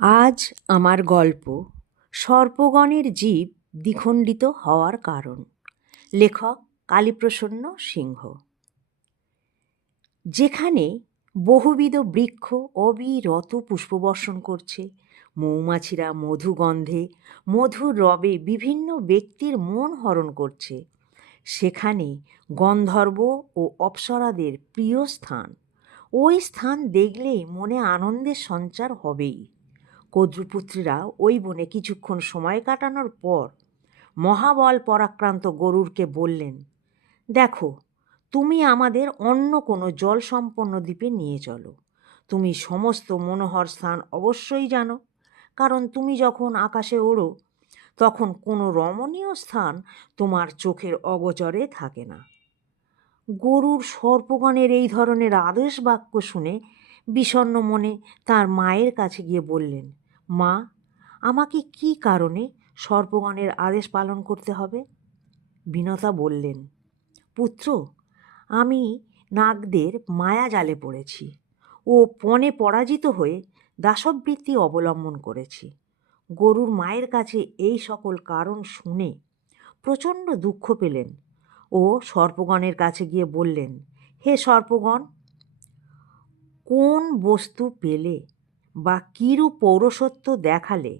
আজ আমার গল্প সর্পগণের জীব দ্বিখণ্ডিত হওয়ার কারণ। লেখক কালীপ্রসন্ন সিংহ। যেখানে বহুবিধ বৃক্ষ অবিরত পুষ্পবর্ষণ করছে, মৌমাছিরা মধুগন্ধে মধুর রবে বিভিন্ন ব্যক্তির মন হরণ করছে, সেখানে গন্ধর্ব ও অপ্সরাদের প্রিয় স্থান। ওই স্থান দেখলেই মনে আনন্দের সঞ্চার হবেই। কদ্রুপুত্রীরা ওই বনে কিছুক্ষণ সময় কাটানোর পর মহাবল পরাক্রান্ত গরুরকে বললেন, দেখো, তুমি আমাদের অন্য কোনো জল সম্পন্ন দ্বীপে নিয়ে চলো। তুমি সমস্ত মনোহর স্থান অবশ্যই জানো, কারণ তুমি যখন আকাশে ওড়ো তখন কোনো রমণীয় স্থান তোমার চোখের অগোচরে থাকে না। গরুর সর্পগণের এই ধরনের আদেশ বাক্য শুনে বিষণ্ণ মনে তার মায়ের কাছে গিয়ে বললেন, মা, আমাকে কী কারণে সর্পগণের আদেশ পালন করতে হবে? বিনতা বললেন, পুত্র, আমি নাগদের মায়া জালে পড়েছি ও পণে পরাজিত হয়ে দাসবৃত্তি অবলম্বন করেছি। গরুর মায়ের কাছে এই সকল কারণ শুনে প্রচণ্ড দুঃখ পেলেন ও সর্পগণের কাছে গিয়ে বললেন, হে সর্পগণ, কোন বস্তু পেলে বা কীরূপ পৌরসত্ব দেখালে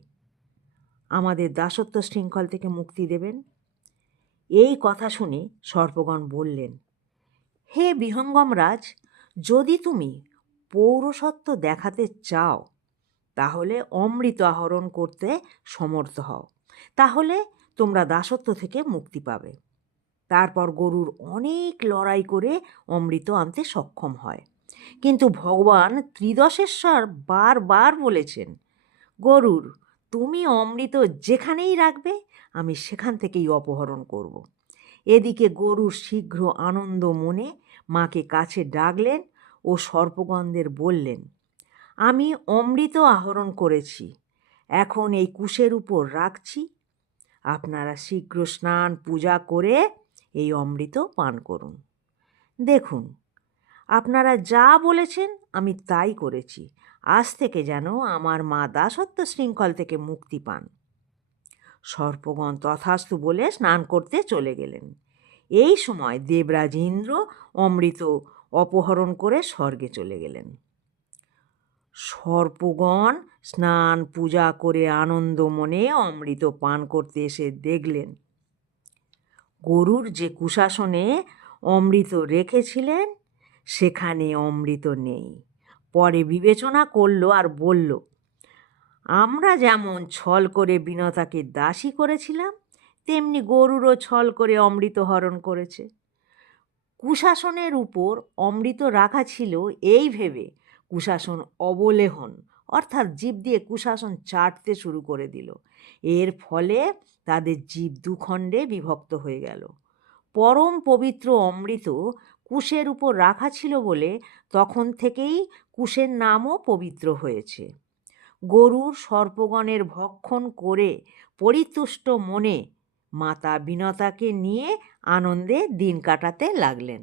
আমাদের দাসত্ব শৃঙ্খল থেকে মুক্তি দেবেন? এই কথা শুনে সর্পগণ বললেন, হে বিহঙ্গমরাজ, যদি তুমি পৌরসত্ব দেখাতে চাও তাহলে অমৃত আহরণ করতে সমর্থ হও, তাহলে তোমরা দাসত্ব থেকে মুক্তি পাবে। তারপর গরুর অনেক লড়াই করে অমৃত আনতে সক্ষম হয়। কিন্তু ভগবান ত্রিদশেশ্বর বারবার বলেছেন, গরুর, তুমি অমৃত যেখানেই রাখবে আমি সেখান থেকেই অপহরণ করব। এদিকে গরুর শীঘ্র আনন্দ মনে মাকে কাছে ডাকলেন ও সর্পগণদের বললেন, আমি অমৃত আহরণ করেছি, এখন এই কুশের উপর রাখছি, আপনারা শীঘ্র স্নান পূজা করে এই অমৃত পান করুন। দেখুন, আপনারা যা বলেছেন আমি তাই করেছি, আজ থেকে যেন আমার মা দাসত্ব শৃঙ্খল থেকে মুক্তি পান। সর্পগণ তথাস্তু বলে স্নান করতে চলে গেলেন। এই সময় দেবরাজ ইন্দ্র অমৃত অপহরণ করে স্বর্গে চলে গেলেন। সর্পগণ স্নান পূজা করে আনন্দ মনে অমৃত পান করতে এসে দেখলেন গরুর যে কুশাসনে অমৃত রেখেছিলেন সেখানে অমৃত নেই। পরে বিবেচনা করল আর বলল, আমরা যেমন ছল করে বিনতাকে দাসী করেছিলাম, তেমনি গরুরও ছল করে অমৃত হরণ করেছে। কুশাসনের উপর অমৃত রাখা ছিল এই ভেবে কুশাসন অবলেহন অর্থাৎ জীব দিয়ে কুশাসন চাটতে শুরু করে দিল। এর ফলে তাদের জীব দুখণ্ডে বিভক্ত হয়ে গেল। পরম পবিত্র অমৃত কুশের উপর রাখা ছিল বলে তখন থেকেই কুশের নামও পবিত্র হয়েছে। গরুর সর্পগণের ভক্ষণ করে পরিতুষ্ট মনে মাতা বিনতাকে নিয়ে আনন্দে দিন কাটাতে লাগলেন।